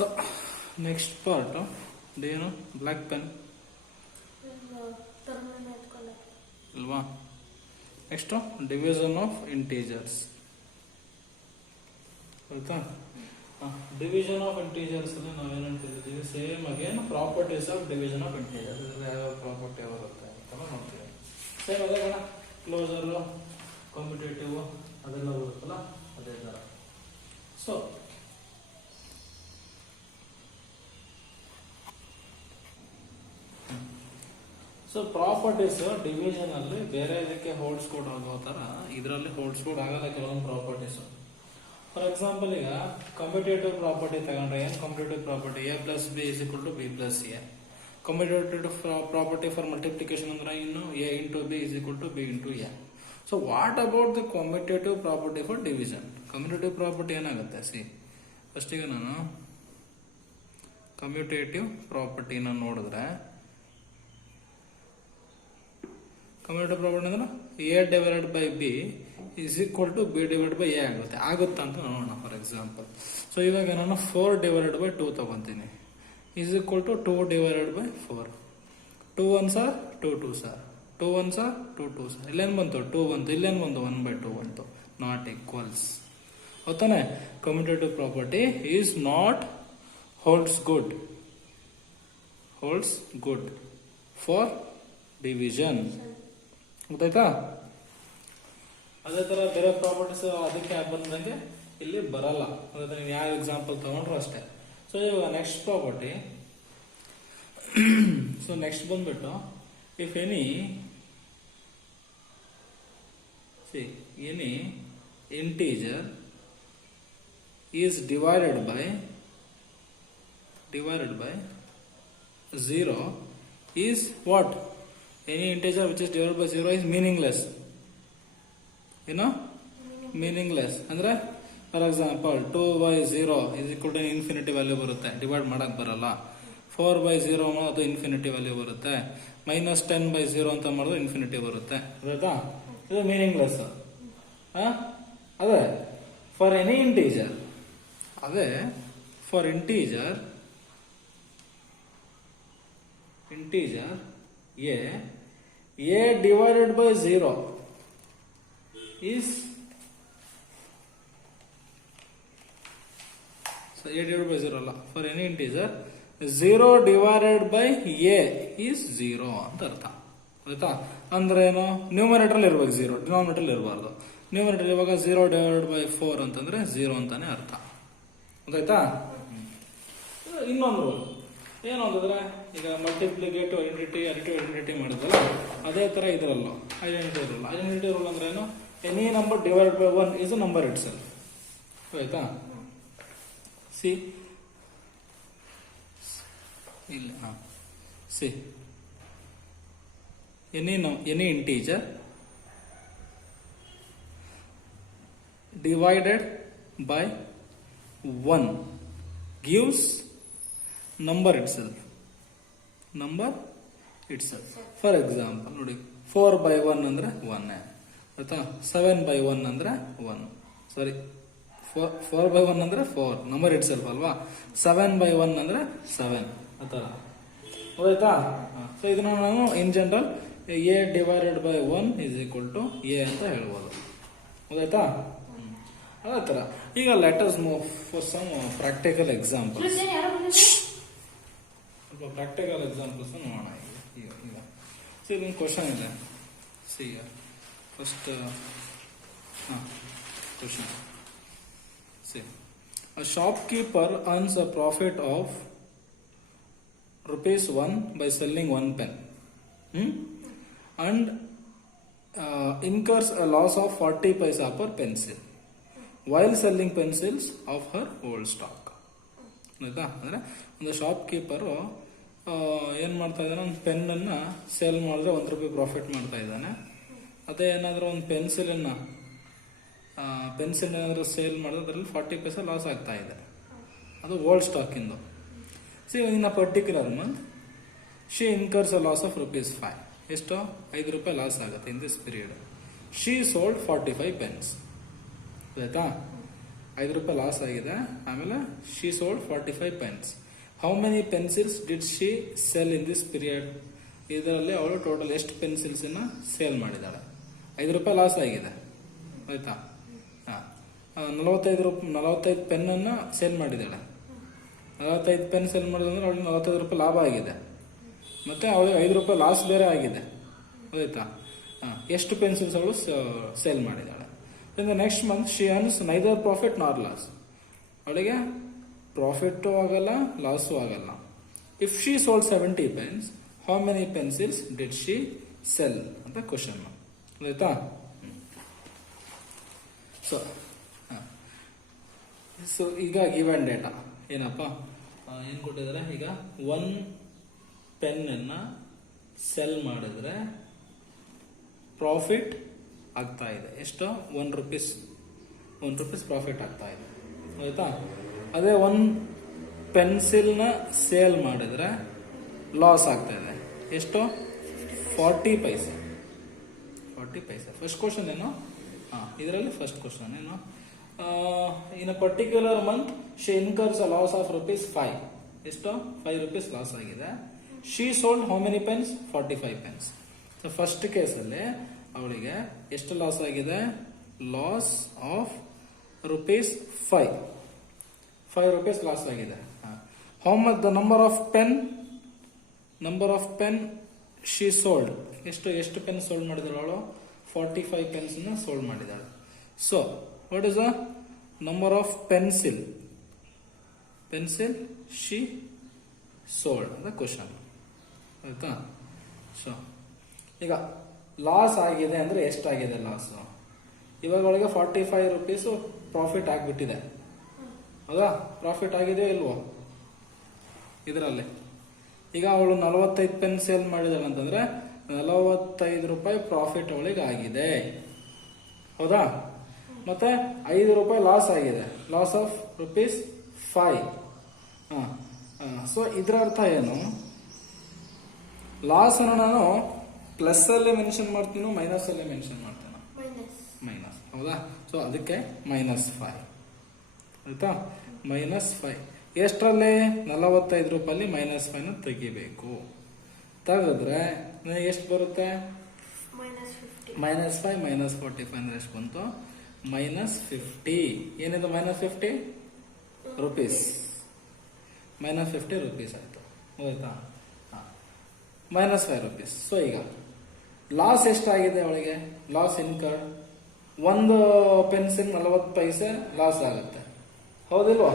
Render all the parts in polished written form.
So next part ಏನು black pen ಅಲ್ವಾ. Next division of integers ಆಯ್ತಾ. ಡಿವಿಷನ್ ಆಫ್ ಇಂಟೀಜರ್ಸ್ ಅಲ್ಲಿ ನಾವೇನು ತಿಳಿದೀವಿ, same again properties of division of integers ಯಾವ ಪ್ರಾಪರ್ಟಿ ಬರುತ್ತೆ ಅಂತ ನೋಡ್ತೀವಿ. ಸೇಮ್ ಅದೇ ಕಣ, ಕ್ಲೋಸರ್ ಕಾಂಪಿಟೇಟಿವ್ ಅದೆಲ್ಲ ಬರುತ್ತಲ್ಲ ಅದೇ ತರ. ಸೊ ಪ್ರಾಪರ್ಟೀಸ್ ಡಿವಿಷನ್ ಅಲ್ಲಿ ಬೇರೆ ಇದಕ್ಕೆ ಹೋಲ್ಸ್ಕೋಡ್ ಆಗೋ ತರ ಇದರಲ್ಲಿ ಹೋಲ್ಸ್ಕೋಡ್ ಆಗಲ್ಲ ಕೆಲವೊಂದು ಪ್ರಾಪರ್ಟೀಸ್. ಫಾರ್ ಎಕ್ಸಾಂಪಲ್ ಈಗ ಕಾಂಪಿಟೇಟಿವ್ ಪ್ರಾಪರ್ಟಿ ತಗೊಂಡ್ರೆ ಏನ್ competitive property, A plus B is equal to B plus A. Competitive property for multiplication ಅಂದ್ರೆ ಇನ್ನು A into B is equal to B into A. So what about the competitive property for division? Competitive property ಏನಾಗುತ್ತೆ, see ಫಸ್ಟಿಗೆ ನಾನು commutative property ನೋಡಿದ್ರೆ, commutative property ಅಂದ್ರೆ A divided by B is equal to B divide by A ಆಗುತ್ತಾ ಅಂತ ನೋಡೋಣ. For example, so ಇವಾಗ ನಾನು 4 ಡಿವೈಡೆಡ್ ಬೈ 2 ತಗೊಂತೀನಿ is equal to 2 divided by 4. 2 1 sir 2 2 sir 2 1 sir 2 2 sir. ಇಲ್ಲೇನು ಬಂತು 2 ಬಂತು, ಇಲ್ಲೇನು ಬಂತು 1/2 ಬಂತು. ನಾಟ್ ಈಕ್ವಲ್ಸ್ ಹೌದಾನೆ. Commutative property is not holds good for division. ಗೊತ್ತಾಯ್ತಾ? ಅದೇ ತರ ಬೇರೆ ಪ್ರಾಪರ್ಟೀಸ್ ಅದಕ್ಕೆ ಬಂದಂಗೆ ಇಲ್ಲಿ ಬರಲ್ಲ. ನೀವು ಯಾವ ಎಕ್ಸಾಂಪಲ್ ತಗೊಂಡ್ರು ಅಷ್ಟೇ. ಸೊ ಇವಾಗ ನೆಕ್ಸ್ಟ್ ಪ್ರಾಪರ್ಟಿ, ಸೊ ನೆಕ್ಸ್ಟ್ ಬಂದ್ಬಿಟ್ಟು if any integer is divided by 0 is what? Any integer which is divided by 0 is meaningless. Meaningless ಅಂದ್ರೆ for example 2/0 is equal to infinity value ಬರುತ್ತೆ, ಡಿವೈಡ್ ಮಾಡಕ್ ಬರಲ್ಲ. 4/0 ಅದು infinity value ಬರುತ್ತೆ. -10/0 ಅಂತ ಮಾಡಿದ್ರೆ infinity ಬರುತ್ತೆ. ಆಯ್ತಾ? ಇದು ಮೀನಿಂಗ್ಲೆಸ್. ಅದೇ ಫಾರ್ ಎನಿ ಇಂಟೀಜರ್, ಅದೇ for integer a divided by 0 is a divided by 0 ಅಲ್ಲ, for any integer 0 divided by a is 0 ಅಂತ ಅರ್ಥ. ಆಯ್ತಾ? ಅಂದ್ರೆ ಏನು, ನ್ಯೂಮರೇಟರ್ ಇರ್ಬೇಕು 0, ಡಿನಾಮಿನೇಟರ್ ಇರಬಾರ್ದು. ನ್ಯೂಮರೇಟರ್ ಇವಾಗ 0 divided by 4 ಅಂತಂದ್ರೆ 0 ಅಂತಾನೆ ಅರ್ಥ. ಗೊತ್ತಾಯ್ತಾ? ಇನ್ನೊಂದು ರೂಲ್ ಏನು ಅಂತಂದ್ರೆ, ಈಗ ಮಲ್ಟಿಪ್ಲಿಕೇಟಿವ್ ಐಡೆಂಟಿಟಿ ಮಾಡಿದ್ರಲ್ಲ ಅದೇ ತರ ಇದರಲ್ಲೂ ಐಡೆಂಟಿಟಿ ರೂಲ್. ಐಡೆಂಟಿಟಿ ರೂಲ್ ಅಂದ್ರೆ ಏನು, any number divide by 1 is a number it self. ಆಯ್ತಾ? ಸಿ ಇಲ್ಲ, C any integer divided by 1 gives number itself. For example ನೋಡಿ, 4/1 ಅಂದ್ರೆ 1 ಆಯ್ತಾ. 7/1 ಅಂದ್ರೆ 1, ಸಾರಿ 4/1 ಅಂದ್ರೆ 4 ನಂಬರ್ ಇಟ್ ಸೆಲ್ಫ್ ಅಲ್ವಾ. 7/1 ಅಂದ್ರೆ 7 ಆತರ. ಆಯ್ತಾ? ಸೊ ಇದನ್ನ ನಾನು in general a divided by 1 is equal to a ಅಂತ ಹೇಳ್ಬೋದು. ಗೊತ್ತಾಯ್ತಾ? ಅದೇ ತರ ಈಗ let us move for some practical examples. Practical examples ನೋಡೋಣ. ಈಗ ಸಿ ಒಂದು ಕ್ವಶನ್ ಇದೆ. See first question, see a shopkeeper earns a profit of ₹1 by selling 1 pen and incurs a loss of 40 paisa per pencil while selling pencils of her old stock. ಆಯ್ತಾ? ಅಂದ್ರೆ ಒಂದು shop keeper ಏನ್ ಮಾಡ್ತಾ ಇದ್ದಾನೆ, ಒಂದು pen ಅನ್ನ sale ಮಾಡಿದ್ರೆ ₹1 profit ಮಾಡ್ತಾ ಇದ್ದಾನೆ. ಅದೇ ಏನಾದ್ರೂ ಒಂದು ಪೆನ್ಸಿಲ್ ಏನಾದ್ರೂ ಸೇಲ್ ಮಾಡಿದ್ರೆ ಅದರಲ್ಲಿ 40 ಪೈಸೆ ಲಾಸ್ ಆಗ್ತಾ ಇದೆ. ಅದು ಓಲ್ಡ್ ಸ್ಟಾಕ್ ಇಂದು. See in a particular month she incurs a loss of ₹5. ಎಷ್ಟು? ₹5 ಲಾಸ್ ಆಗುತ್ತೆ in this period. She sold 45 pens. ಆಯ್ತಾ? ₹5 ಲಾಸ್ ಆಗಿದೆ. ಆಮೇಲೆ she sold 45 pens. How many pencils did she sell in this period? ಇದರಲ್ಲಿ ಅವಳು total ಎಷ್ಟು pencils sale ಮಾಡಿದ್ದಾಳೆ? ₹5 loss ಆಗಿದೆ, ಆಯ್ತಾ? 45 ಪೆನ್ನನ್ನು ಸೇಲ್ ಮಾಡಿದ್ದಾಳೆ. 45 ಪೆನ್ ಸೇಲ್ ಮಾಡಿದ್ರೆ ಅವಳಿಗೆ ₹45 ಲಾಭ ಆಗಿದೆ. ಮತ್ತೆ ಅವಳಿಗೆ ₹5 ಲಾಸ್ ಬೇರೆ ಆಗಿದೆ, ಆಯ್ತಾ? ಎಷ್ಟು ಪೆನ್ಸಿಲ್ಸ್ ಅವಳು ಸೇಲ್ ಮಾಡಿದ್ದಾಳೆ? In the next month she earns neither profit nor loss. ಅವಳಿಗೆ ಪ್ರಾಫಿಟ್ಟು ಆಗಲ್ಲ, ಲಾಸು ಆಗಲ್ಲ. If she sold 70 pens, how many pencils did she sell ಅಂತ ಕ್ವಶನ್, ಆಯ್ತಾ? ಸೊ ಈಗ ಗಿವನ್ ಡೇಟಾ ಏನಪ್ಪ ಏನು ಕೊಟ್ಟಿದ್ದಾರೆ? ಈಗ 1 ಪೆನ್ನನ್ನು ಸೆಲ್ ಮಾಡಿದ್ರೆ ಪ್ರಾಫಿಟ್ ಆಗ್ತಾ ಇದೆ. ಎಷ್ಟು? ₹1 ಪ್ರಾಫಿಟ್ ಆಗ್ತಾ ಇದೆ, ಆಯ್ತಾ? ಅದೇ 1 ಪೆನ್ಸಿಲ್ನ ಸೇಲ್ ಮಾಡಿದ್ರೆ ಲಾಸ್ ಆಗ್ತಾ ಇದೆ. ಎಷ್ಟು? 40 ಪೈಸೆ. ಫಸ್ಟ್ ಕ್ವಶನ್ ಏನು? ಇದರಲ್ಲಿ ಫಸ್ಟ್ ಕ್ವಶನ್ ಏನು? In a particular month she incurs a loss of ₹5. ಎಷ್ಟು? ₹5 ಲಾಸ್ ಆಗಿದೆ. She sold how many pens? 45 pens. First ಕೇಸಲ್ಲಿ ಅವಳಿಗೆ ಎಷ್ಟು ಲಾಸ್ ಆಗಿದೆ? Loss of ₹5. ₹5 ಲಾಸ್ ಆಗಿದೆ. How much the number of pen she sold? ಎಷ್ಟು pen sold ಮಾಡಿದಾಳೆ ಅವಳು? 45 ಪೆನ್ಸ್ ಸೋಲ್ಡ್ ಮಾಡಿದಾಳೆ. So what is the number of pencil she sold ಅಂತ ಕ್ವಶನ್, ಆಯ್ತಾ? ಸೊ ಈಗ ಲಾಸ್ ಆಗಿದೆ ಅಂದ್ರೆ ಎಷ್ಟಾಗಿದೆ ಲಾಸ್? ಇವಾಗ ಒಳಗೆ ₹45 ಪ್ರಾಫಿಟ್ ಆಗಿಬಿಟ್ಟಿದೆ, ಹೌದಾ? ಪ್ರಾಫಿಟ್ ಆಗಿದೆಯೋ ಇಲ್ವೋ ಇದರಲ್ಲಿ? ಈಗ ಅವಳು 45 ಪೆನ್ ಸೇಲ್ ಮಾಡಿದಾಳೆ ಅಂತಂದ್ರೆ ₹45 ಪ್ರಾಫಿಟ್ ಅವಳಿಗೆ ಆಗಿದೆ, ಹೌದಾ? ಮತ್ತೆ ₹5 ಲಾಸ್ ಆಗಿದೆ, ಲಾಸ್ ಆಫ್ ₹5. ಸೊ ಇದರ ಅರ್ಥ ಏನು? ಲಾಸ್ ಅನ್ನು ನಾನು ಪ್ಲಸ್ ಅಲ್ಲೇ ಮೆನ್ಷನ್ ಮಾಡ್ತೀನೋ ಮೈನಸ್ ಅಲ್ಲೇ ಮೆನ್ಷನ್ ಮಾಡ್ತೀನೋ? ಮೈನಸ್, ಹೌದಾ? ಸೊ ಅದಕ್ಕೆ -5, ಆಯ್ತಾ? -5 ಎಷ್ಟರಲ್ಲಿ? ₹45 -5 ತೆಗಿಬೇಕು. ತೆಗೆದ್ರೆ ನನಗೆ ಎಷ್ಟು ಬರುತ್ತೆ? -5 -45 ಅಂದ್ರೆ ಎಷ್ಟು ಬಂತು? -50. ಏನಿದು -50? ₹. -50 ಆಯ್ತು, ಆಯ್ತಾ? -5. ಸೊ ಈಗ ಲಾಸ್ ಎಷ್ಟಾಗಿದೆ ಅವಳಿಗೆ? ಲಾಸ್ ಇನ್ಕರ್ಡ್ 1 ಪೆನ್ಸಿಲ್ 40 ಪೈಸೆ ಲಾಸ್ ಆಗುತ್ತೆ, ಹೌದಿಲ್ವಾ?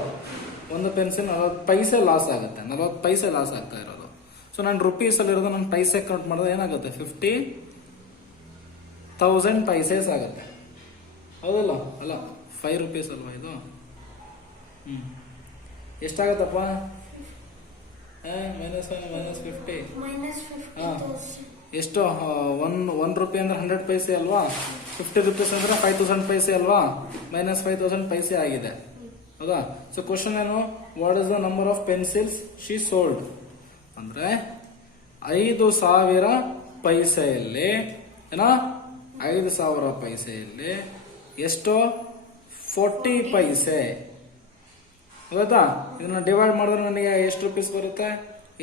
1 ಪೆನ್ಸಿಲ್ 40 ಪೈಸೆ ಲಾಸ್ ಆಗುತ್ತೆ. 40 ಪೈಸೆ ಲಾಸ್ ಆಗ್ತಾ ಇರೋದು. ಸೊ ನಾನು ₹. ಅಲ್ಲಿರೋದು ನಾನು ಪೈಸೆ ಕೌಂಟ್ ಮಾಡಿದ್ರೆ ಏನಾಗುತ್ತೆ? 50,000 ಪೈಸೆಸ್ ಆಗುತ್ತೆ, ಹೌದಲ್ಲ? ಅಲ್ಲ, ₹5 ಅಲ್ವಾ ಇದು? ಎಷ್ಟಾಗತ್ತಪ್ಪ? -50. ಎಷ್ಟು? ₹1 ಅಂದ್ರೆ 100 ಪೈಸೆ ಅಲ್ವಾ? ₹50 ಅಂದ್ರೆ 5,000 ಪೈಸೆ ಅಲ್ವಾ? -5,000 ಪೈಸೆ ಆಗಿದೆ, ಹೌದಾ? ಸೊ ಕ್ವಶನ್ ಏನು? What is the number of pencils she sold? ಅಂದ್ರೆ 5,000 ಪೈಸೆಯಲ್ಲಿ ಏನೋ 5,000 ಪೈಸೆಯಲ್ಲಿ ಎಷ್ಟು? 40 ಪೈಸೆ, ಗೊತ್ತಾ? ಇದನ್ನ ಡಿವೈಡ್ ಮಾಡಿದ್ರೆ ನನಗೆ ಎಷ್ಟು ₹. ಬರುತ್ತೆ?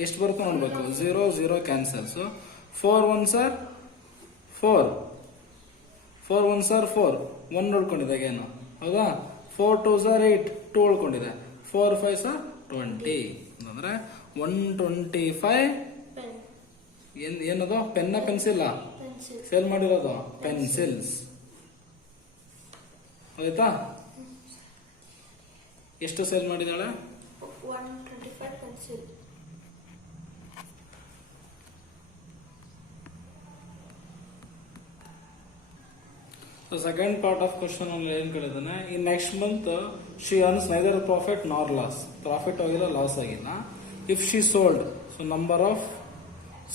ಎಷ್ಟು ಬರುತ್ತೆ ನೋಡ್ಬೇಕು. 0 0 cancels. 4 1s are 4. 4 1s are 4. 1 ಉಳ್ಕೊಂಡಿದೆ ಏನು, ಹೌದಾ? 4 2s are 8. 2 ಉಳ್ಕೊಂಡಿದೆ. 4 5s are 20. ಅಂದ್ರೆ 125 ಏನದು? ಪೆನ್ನ ಪೆನ್ಸಿಲ್ ಸೇಲ್ ಮಾಡಿರೋದು? ಪೆನ್ಸಿಲ್ಸ್, ಆಯ್ತಾ? ಎಷ್ಟು ಸೇಲ್ ಮಾಡಿದಾಳೆ? 125 pencil. So second part of question ಅಲ್ಲಿ ಏನ್ ಕೇಳಿದಾನೆ? ಈ next month she earns neither profit nor loss. Profit ಆಗಿಲ್ಲ, ಲಾಸ್ ಆಗಿಲ್ಲ. If she sold, so number of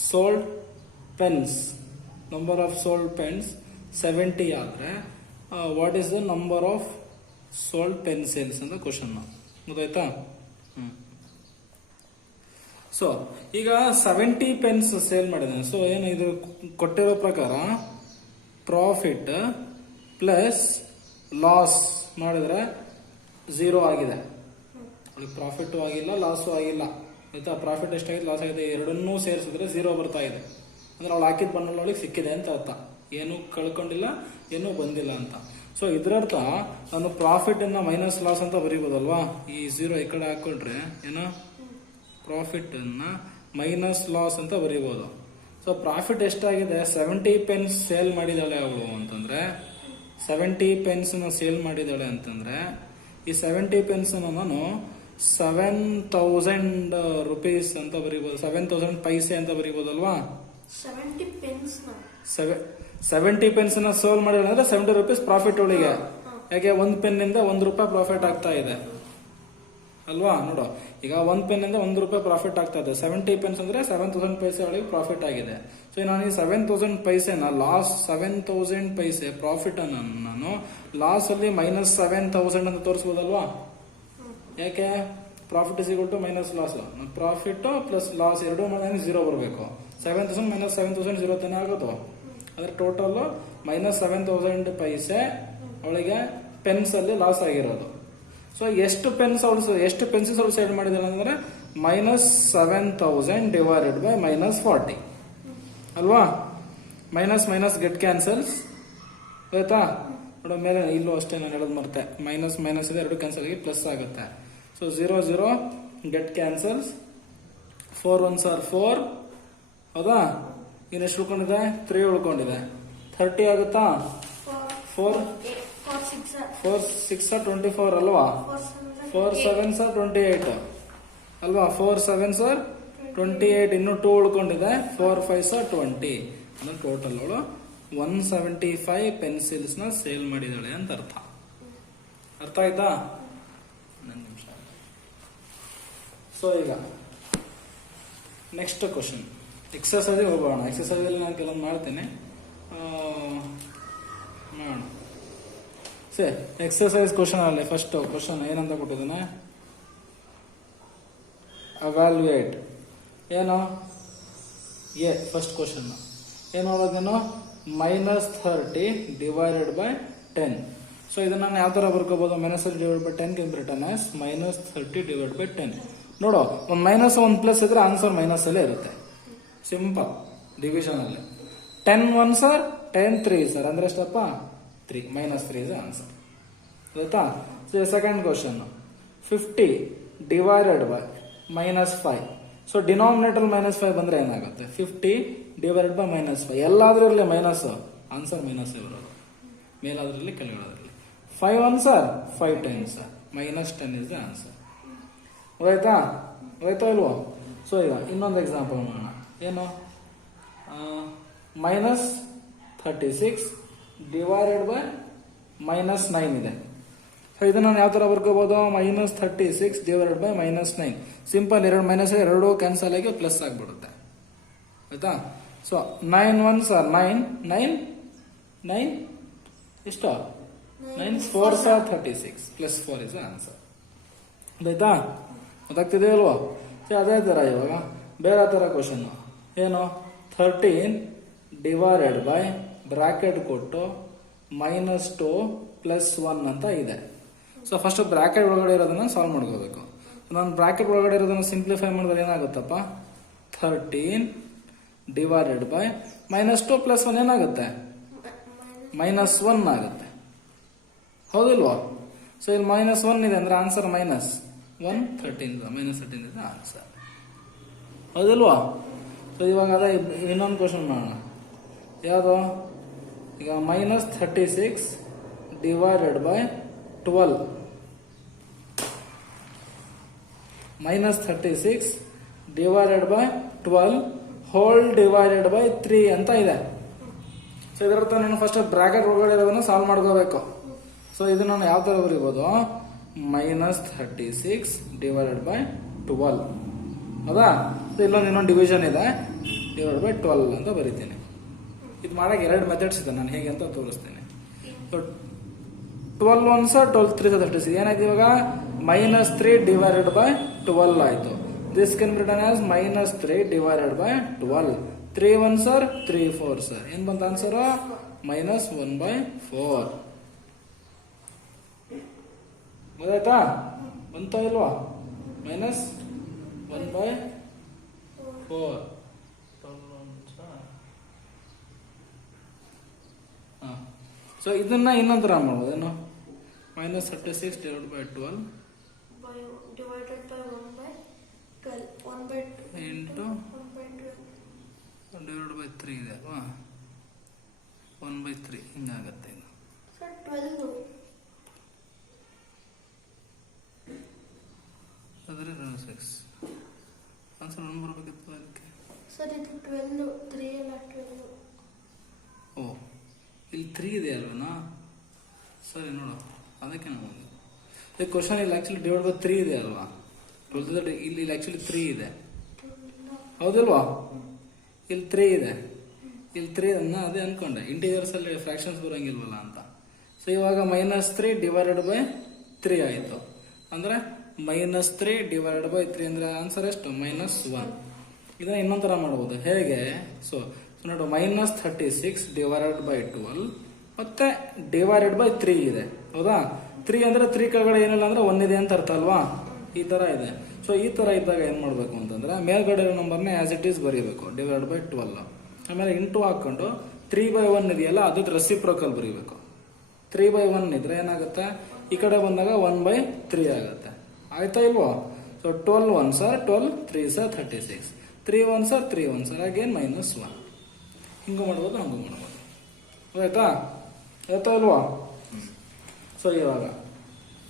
sold pens 70 ಆದ್ರೆ what is the number of sold pencils ಅಂತ question, ಗೊತ್ತಾಯ್ತಾ? So ಈಗ 70 ಪೆನ್ಸ್ ಸೇಲ್ ಮಾಡಿದ್ದಾನೆ. ಸೊ ಏನು ಇದು ಕೊಟ್ಟಿರೋ ಪ್ರಕಾರ ಪ್ರಾಫಿಟ್ ಪ್ಲಸ್ ಲಾಸ್ ಮಾಡಿದ್ರೆ 0 ಆಗಿದೆ, ಅವಳಿಗೆ ಪ್ರಾಫಿಟ್ ಆಗಿಲ್ಲ ಲಾಸು ಆಗಿಲ್ಲ ಆಯ್ತಾ. ಪ್ರಾಫಿಟ್ ಎಷ್ಟಾಗಿದೆ ಲಾಸ್ ಆಗಿದೆ ಎರಡನ್ನೂ ಸೇರಿಸಿದ್ರೆ 0 ಬರ್ತಾ ಇದೆ ಅಂದ್ರೆ ಅವಳು ಹಾಕಿದ ಬಂಡವಾಳ ಅವಳಿಗೆ ಸಿಕ್ಕಿದೆ ಅಂತ ಅರ್ಥ. ಏನು ಕಳ್ಕೊಂಡಿಲ್ಲ ಏನೂ ಬಂದಿಲ್ಲ ಅಂತ. ಸೊ ಇದರರ್ಥ ನಾನು ಪ್ರಾಫಿಟ್ ಅನ್ನ ಮೈನಸ್ ಲಾಸ್ ಅಂತ ಬರೀಬೋದಲ್ವಾ. ಈ 0 ಈ ಕಡೆ ಹಾಕೊಂಡ್ರೆ ಏನು ಪ್ರಾಫಿಟ್ ಅನ್ನ ಮೈನಸ್ ಲಾಸ್ ಅಂತ ಬರೀಬಹುದು. ಸೊ ಪ್ರಾಫಿಟ್ ಎಷ್ಟಾಗಿದೆ 70 ಪೆನ್ಸ್ ಸೇಲ್ ಮಾಡಿದಾಳೆ ಅವಳು ಅಂತಂದ್ರೆ 70 ಪೆನ್ಸ್ ಸೇಲ್ ಮಾಡಿದಾಳೆ ಅಂತಂದ್ರೆ ಈ 70 ಪೆನ್ಸ್ ನಾನು 7000 ರುಪೀಸ್ ಅಂತ ಬರೀಬಹುದು, 7000 ಪೈಸೆ ಅಂತ ಬರೀಬಹುದಲ್ವಾ. 70 pence na. 70 ಪೆನ್ಸ್ ಸೇಲ್ ಮಾಡಿದಾಳೆ ಅಂದ್ರೆ 70 ರೂಪೀಸ್ ಪ್ರಾಫಿಟ್ ಅವಳಿಗೆ. ಯಾಕೆ ಒಂದು ಪೆನ್ ಇಂದ ₹1 ಪ್ರಾಫಿಟ್ ಆಗ್ತಾ ಇದೆ ಅಲ್ವಾ. ನೋಡು ಈಗ ಒಂದು ಪೆನ್ ಇಂದ ₹1 ಪ್ರಾಫಿಟ್ ಆಗ್ತಾ ಇದೆ. 70 ಪೆನ್ಸ್ ಅಂದ್ರೆ 7000 ಪೈಸೆ ಅವಳಿಗೆ ಪ್ರಾಫಿಟ್ ಆಗಿದೆ. ಸೊ ನಾನು ಈ 7000 ಪೈಸೆನ ಲಾಸ್ 7000 ಪೈಸೆ ಪ್ರಾಫಿಟ್ ಅನ್ನು ನಾನು ಲಾಸ್ ಅಲ್ಲಿ -7000 ಅಂತ ತೋರಿಸಬಹುದಲ್ವಾ. ಯಾಕೆ profit is equal to minus loss. Profit plus loss ಎರಡು ಮಾಡಿದ್ರೆ 0 ಬರಬೇಕು. 7000 - 7000 0 ತಾನೇ ಆಗೋದು. ಅದ್ರ ಟೋಟಲ್ -7000 ಪೈಸೆ ಅವಳಿಗೆ ಪೆನ್ಸ್ ಅಲ್ಲಿ ಲಾಸ್ ಆಗಿರೋದು. ಸೊ ಎಷ್ಟು ಪೆನ್ಸಸ್ ಅವಳು ಸೇಲ್ ಮಾಡಿದಾಳೆ ಅಂದ್ರೆ -7000 ಡಿವೈಡೆಡ್ ಬೈ -40 ಅಲ್ವಾ. ಮೈನಸ್ ಗೆಟ್ ಕ್ಯಾನ್ಸಲ್ಸ್ ಆಯ್ತಾ. ನೋಡೋ ಮೇಲೆ ಇಲ್ಲೂ ಅಷ್ಟೇ ನಾನು ಹೇಳೋದು ಮರ್ತೆ, ಮೈನಸ್ ಇದೆ, ಎರಡು ಕ್ಯಾನ್ಸಲ್ ಆಗಿ ಪ್ಲಸ್ ಆಗುತ್ತೆ. So 0 get cancels, 4 1s are 4 ಹೌದಾ. ಇನ್ನೆಷ್ಟು ಉಳ್ಕೊಂಡಿದೆ 3 ಉಳ್ಕೊಂಡಿದೆ. 30 ಆಗುತ್ತಾ. 4 6 are 24 ಅಲ್ವಾ. 4 7s are 28 ಅಲ್ವಾ. 4 7s are 28 ಇನ್ನು 2 ಉಳ್ಕೊಂಡಿದೆ. 4 5s are 20 ಅಂದ್ರೆ ಟೋಟಲ್ ಅವಳು 175 ಪೆನ್ಸಿಲ್ಸ್ ನ ಸೇಲ್ ಮಾಡಿದಾಳೆ ಅಂತ ಅರ್ಥ ಆಯ್ತಾ. ಸೊ ಈಗ ನೆಕ್ಸ್ಟ್ ಕ್ವಶನ್ ಎಕ್ಸರ್ಸೈಸ್ ಹೋಗೋಣ. ಎಕ್ಸರ್ಸೈಸ್ ಅಲ್ಲಿ ನಾನು ಕೆಲವೊಂದು ಮಾಡ್ತೇನೆ ಮಾಡೋಣ. ಸರಿ, ಎಕ್ಸರ್ಸೈಸ್ ಕ್ವಶನ್ ಅಲ್ಲಿ ಫಸ್ಟ್ ಕ್ವಶನ್ ಏನಂತ ಕೊಟ್ಟಿದ್ದಾನೆ, ಅವ್ಯಾಲ್ಯೂಯೇಟ್ ಏನು ಫಸ್ಟ್ ಕ್ವಶನ್ ಏನು ಹೋಗೋದೇನು -30 ಡಿವೈಡೆಡ್ ಬೈ 10. ಸೊ ಇದನ್ನ ನಾನು ಯಾವ ತರ ಬರ್ಕೋಬಹುದು, -30 divide by 10 can be return as -30 divide by 10. ನೋಡು ಒಂದು ಮೈನಸ್ ಒಂದು ಪ್ಲಸ್ ಇದ್ರೆ ಆನ್ಸರ್ ಮೈನಸ್ ಅಲ್ಲೇ ಇರುತ್ತೆ. ಸಿಂಪಲ್ ಡಿವಿಷನ್ ಅಲ್ಲಿ 10 1s are 10 3s are ಅಂದ್ರೆ ಎಷ್ಟಪ್ಪ 3 -3 is ಆನ್ಸರ್ ಆಯ್ತಾ. So second question 50 divided by -5. So denominator -5 ಬಂದ್ರೆ ಏನಾಗುತ್ತೆ 50 ಡಿವೈಡೆಡ್ ಬೈ -5. ಎಲ್ಲಾದ್ರೂ ಇರಲಿ ಮೈನಸ್ ಆನ್ಸರ್ ಮೈನಸ್ ಬರೋದು, ಮೇಲಾದ್ರಲ್ಲಿ ಕೆಳಗಡದ್ರಲ್ಲಿ. 5 1s are 5 10s are -10 is the answer. ಹೋಯ್ತಾ ಇಲ್ವೋ. ಸೊ ಈಗ ಇನ್ನೊಂದು ಎಕ್ಸಾಂಪಲ್ ಮಾಡೋಣ. ಏನು -36 ಡಿವೈಡೆಡ್ ಬೈ -9 ಇದೆ. ಸೊ ಇದನ್ನ ನಾನು ಯಾವ ತರ ಬರ್ಕೋಬಹುದು, -36 ಡಿವೈಡೆಡ್ ಬೈ -9. ಸಿಂಪಲ್, ಎರಡು ಮೈನಸ್ ಎರಡು ಕ್ಯಾನ್ಸಲ್ ಆಗಿ ಪ್ಲಸ್ ಆಗ್ಬಿಡುತ್ತೆ ಆಯ್ತಾ. ಸೊ 9 1s are 9 ಎಷ್ಟು 9 4s are 36 plus 4 is answer ಆಯ್ತಾ. ಗೊತ್ತಾಗ್ತಿದೆ ಅಲ್ವಾ. ಅದೇ ತರ ಇವಾಗ ಬೇರೆ ತರ ಕ್ವಶನ್ ಏನು 13 ಡಿವೈಡೆಡ್ ಬೈ ಬ್ರಾಕೆಟ್ ಕೊಟ್ಟು -2 + 1 ಅಂತ ಇದೆ. ಸೊ ಫಸ್ಟ್ ಬ್ರಾಕೆಟ್ ಒಳಗಡೆ ಇರೋದನ್ನ ಸಾಲ್ವ್ ಮಾಡ್ಕೋಬೇಕು. ನಾನು ಬ್ರಾಕೆಟ್ ಒಳಗಡೆ ಇರೋದನ್ನ ಸಿಂಪ್ಲಿಫೈ ಮಾಡಿದ್ರೆ ಏನಾಗುತ್ತಪ್ಪ 13 ಡಿವೈಡೆಡ್ ಬೈ -2 + 1 ಏನಾಗುತ್ತೆ -1 ಆಗುತ್ತೆ. ಹೌದಿಲ್ವಾ. ಸೊ ಇಲ್ಲಿ -1 ಇದೆ ಅಂದ್ರೆ ಆನ್ಸರ್ -13 ಇದೆ ಆನ್ಸರ್. ಹೌದಿಲ್ವಾ. ಸೊ ಇವಾಗ ಅದೇ ಇನ್ನೊಂದು ಕ್ವಶನ್ ಮಾಡೋಣ. ಯಾವುದು ಈಗ -36 divided by 12 -36 divided by 12 whole divided by 3 ಅಂತ ಇದೆ. ಸೊ ಇದರರ್ಥ ನಾನು ಫಸ್ಟ್ ಬ್ರಾಕೆಟ್ ಒಳಗಡೆ ಇರೋದನ್ನ ಸಾಲ್ವ್ ಮಾಡ್ಕೋಬೇಕು. ಸೊ ಇದನ್ನ ನಾನು ಯಾವ ತರ ಬರೀಬಹುದು, -36 ಡಿವೈಡೆಡ್ ಬೈ 12 ಹೌದಾ. ಇಲ್ಲೊಂದು ಇನ್ನೊಂದು ಡಿವಿಷನ್ ಇದೆ, ಡಿವೈಡ್ ಬೈ 12 ಅಂತ ಬರೀತೀನಿ. ಇದು ಮಾಡಕ್ಕೆ ಎರಡು ಮೆಥಡ್ಸ್ ಇದೆ, ನಾನು ಹೇಗೆ ಅಂತ ತೋರಿಸ್ತೀನಿ. So 12 1s are 12 3s are 36. ಏನಾಯ್ತು ಇವಾಗ -3 ಡಿವೈಡೆಡ್ ಬೈ 12 ಆಯ್ತು. This can be return as -3 divided by 12. 3 1s are 3 4s are ಏನ್ ಬಂತ ಆನ್ಸರ್ -1/4. ಗೊತ್ತಾಯ್ತಾ? ಬಂತಾ ಇಲ್ವಾ? ಮೈನಸ್ 1/4. ಸೊ ಇದನ್ನ ಇನ್ನೊಂಥರ ಮಾಡ್ಬೋದೇನು? -36 divide by 12 divided by 1/12. 1/2 into 1/12. Divide by 3 ಇದೆ ಅಲ್ವಾ? 1/3 ಹಿಂಗಾಗತ್ತೆ ಇದು. Sir, 12. ಅದರ 6 ಆನ್ಸರ್ 1 ಬರಬೇಕಿತ್ತು ಅದಕ್ಕೆ. ಸರ್ ಇದು 12, 3 ಅಲ್ಲ 12. ಓ, ಇಲ್ಲಿ 3 ಇದೆ ಅಲ್ವನಾ? ಸರಿ ನೋಡು, ಅದಕ್ಕೆ ನಾವು ಈ ಕ್ವಶನ್ ಇಲ್ಲಿ ಆಕ್ಚುಲಿ ಡಿವೈಡ್ ಬೈ 3 ಇದೆ ಅಲ್ವಾ? 12 ಇಲ್ಲಿ ಆಕ್ಚುಲಿ 3 ಇದೆ, ಹೌದಲ್ವಾ? ಇಲ್ಲಿ 3 ಇದೆ, ಇಲ್ಲಿ 3 ಅದೇ ಅನ್ಕೊಂಡೆ, ಇಂಟೀಜರ್ಸ್ ಅಲ್ಲಿ ಫ್ರಾಕ್ಷನ್ಸ್ ಬರೋಂಗಿಲ್ವಲ್ಲ ಅಂತ. ಸೊ ಇವಾಗ -3 ಡಿವೈಡೆಡ್ ಬೈ 3 ಆಯಿತು. ಅಂದ್ರೆ -3 ಡಿವೈಡೆಡ್ ಬೈ 3 ಅಂದ್ರೆ ಆನ್ಸರ್ ಎಷ್ಟು? -1. ಇದನ್ನ ಇನ್ನೊಂಥರ ಮಾಡ್ಬೋದು. ಹೇಗೆ? ಸೊ ನೋಡು, -36 ಡಿವೈಡೆಡ್ ಬೈ 12 ಮತ್ತೆ ಡಿವೈಡೆಡ್ ಬೈ 3 ಇದೆ, ಹೌದಾ? 3 ಅಂದ್ರೆ 3 ಕೆಳಗಡೆ ಏನಿಲ್ಲ ಅಂದ್ರೆ 1 ಇದೆ ಅಂತ ಅರ್ಥ ಅಲ್ವಾ? ಈ ತರ ಇದೆ. ಸೊ ಈ ತರ ಇದ್ದಾಗ ಏನ್ ಮಾಡ್ಬೇಕು ಅಂತಂದ್ರೆ ಮೇಲ್ಗಡೆ ಇರೋ ನಂಬರ್ನ ಆಸ್ ಇಟ್ ಈಸ್ ಬರೀಬೇಕು, ಡಿವೈಡ್ ಬೈ 12. ಆಮೇಲೆ ಇಂಟು ಹಾಕೊಂಡು 3/1 ಇದೆಯಲ್ಲ ಅದು ರೆಸಿಪ್ರೋಕಲ್ ಬರೀಬೇಕು. 3/1 ಇದ್ರೆ ಏನಾಗುತ್ತೆ? ಈ ಕಡೆ ಬಂದಾಗ 1/3 ಆಗುತ್ತೆ. ಆಯ್ತಾ ಇಲ್ವೋ? So 12 1s are 12, 3s are 36, 3 1s are 3 1s are again -1. ಹಿಂಗೂ ಮಾಡ್ಬೋದು, ಹಂಗೂ ಮಾಡ್ಬೋದು. ಆಯ್ತಾ? ಆಯ್ತಾ ಇಲ್ವಾ? ಸೊ ಇವಾಗ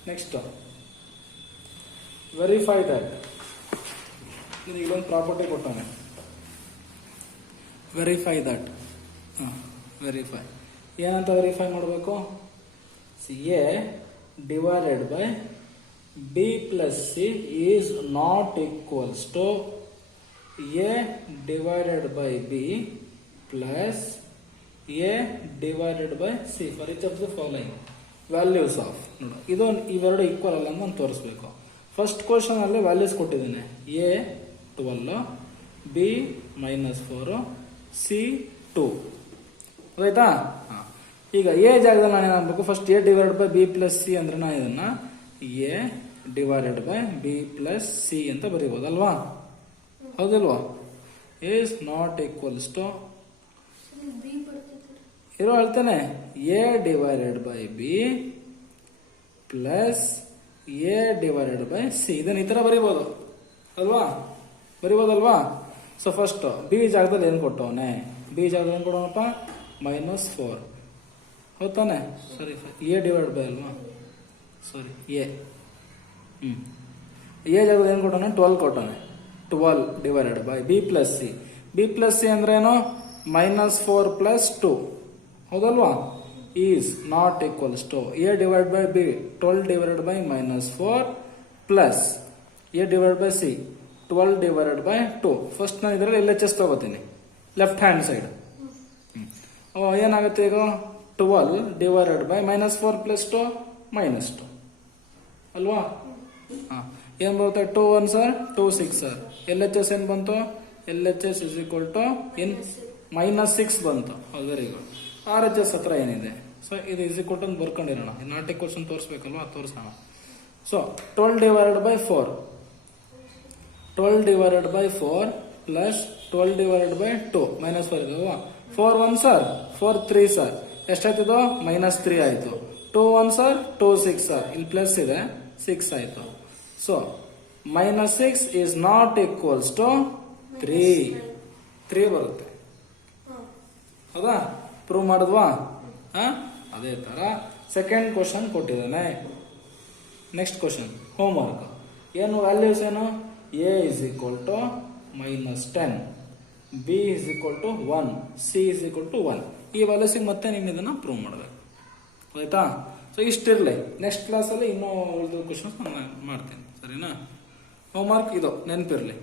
ನೆಕ್ಸ್ಟ್ ವೆರಿಫೈ ದಟ್. ಇಲ್ಲೊಂದು ಪ್ರಾಪರ್ಟಿ ಕೊಟ್ಟಾನೆ, ವೆರಿಫೈ ದಟ್. ವೆರಿಫೈ ಏನಂತ ವೆರಿಫೈ ಮಾಡಬೇಕು? A divided by b plus c is not equals to a divided by b plus a divided by c for each of the following values of. ನೋಡು, ಇದು ಇವೆರಡು equal ಅಲ್ಲ ಅಂತ ನಾನು ತೋರಿಸ್ಬೇಕು. First question ಅಲ್ಲಿ ವ್ಯಾಲ್ಯೂಸ್ ಕೊಟ್ಟಿದ್ದೀನಿ. a 12, b -4, c 2. ಆಯ್ತಾ? ಈಗ ಎ ಜಾಗದಲ್ಲಿ ನಾನು ಏನಾಗಬೇಕು? First a divided by b plus C ಅಂದ್ರೆ ನಾನು ಇದನ್ನ a divided by b plus C ಅಂತ ಬರೀಬಹುದಲ್ವಾ? ಹೌದಲ್ವಾ? Is not equals to B ಬರ್ತಿದ್ದಾರೆ. ಇರೋ ಹೇಳ್ತೇನೆ, a divided by b plus a divided by C. ಇದನ್ನ ಈ ತರ ಬರೀಬಹುದು ಅಲ್ವಾ? ಬರೀಬಹುದಲ್ವಾ? ಸೊ ಫಸ್ಟ್ ಬಿ ಜಾಗದಲ್ಲಿ ಏನ್ ಕೊಟ್ಟವನೆ? ಬಿ ಜಾಗದಲ್ಲಿ ಏನ್ ಕೊಡೋಣಪ್ಪ? -4. ಹೌದಾನೆ? ಸರಿ, ಎ ಡಿವೈಡ್ ಬೈ ಅಲ್ವಾ? ಸಾರಿ, ಎ ಜಾಗದಲ್ಲಿ ಏನು ಕೊಟ್ಟಾನೆ? 12 ಕೊಟ್ಟಾನೆ. 12 divided by B plus C. B plus C ಅಂದ್ರೆ ಏನು? -4 ಪ್ಲಸ್ 2, ಹೌದಲ್ವಾ? Is not equals to A divide by B 12 divided by -4 plus A divide by C 12 divided by 2. First ನಾನು ಇದರಲ್ಲಿ LHS ತಗೋತೀನಿ, ಲೆಫ್ಟ್ ಹ್ಯಾಂಡ್ ಸೈಡ್. ಏನಾಗುತ್ತೆ ಈಗ? 12 divided by -4 plus 2 -2 ಅಲ್ವಾ? ಏನ್ ಬರುತ್ತೆ? 2 1s are 2 6 are. LHS ಏನ್ ಬಂತು? LHS is equal to in -6 ಬಂತು. Very good. RHS ಹತ್ರ ಏನಿದೆ? ಸೊ ಇದು ಇಸ್ ಈಕ್ವಲ್ ಟು ಬರ್ಕೊಂಡಿರೋಣ. ನಾಟ್ ಈಕ್ವಲ್ಸ್ ಅಂತ ತೋರಿಸ್ಬೇಕಲ್ವಾ? ತೋರಿಸೋಣ. So 12 divided by 4, 12 divided by 4 plus 12 divided by 2 -4 ಇದೆ ಅಲ್ವಾ? 4 1s are 4 3s are. ಎಷ್ಟಾಯ್ತದು? -3 ಆಯ್ತು. 2 1s are 2 6 are. ಇಲ್ಲಿ ಪ್ಲಸ್ ಇದೆ, 6 ಆಯ್ತು. So -6 is not equals to 3 ಬರುತ್ತೆ. ಹೌದಾ? ಪ್ರೂವ್ ಮಾಡಿದ್ವಾ? ಅದೇ ತರ ಸೆಕೆಂಡ್ ಕ್ವಶನ್ ಕೊಟ್ಟಿದ್ದಾನೆ. Next question homework. ಏನು ವ್ಯಾಲ್ಯೂಸ್ ಏನು? a is equal to -10, b is equal to 1, c is equal to 1. ಈ ವ್ಯಾಲ್ಯೂಸಿಗೆ ಮತ್ತೆ ನೀನು ಇದನ್ನ ಪ್ರೂವ್ ಮಾಡಬೇಕು. ಆಯ್ತಾ? ಸೊ ಇಷ್ಟಿರಲಿ. ನೆಕ್ಸ್ಟ್ ಕ್ಲಾಸಲ್ಲಿ ಇನ್ನೂ ಉಳಿದ ಕ್ವಶನ್ಸ್ ನಾನು ಮಾಡ್ತೀನಿ. ಸರಿನಾ? ಹೋಮ್ವರ್ಕ್ ಇದು ನೆನಪಿರಲಿ.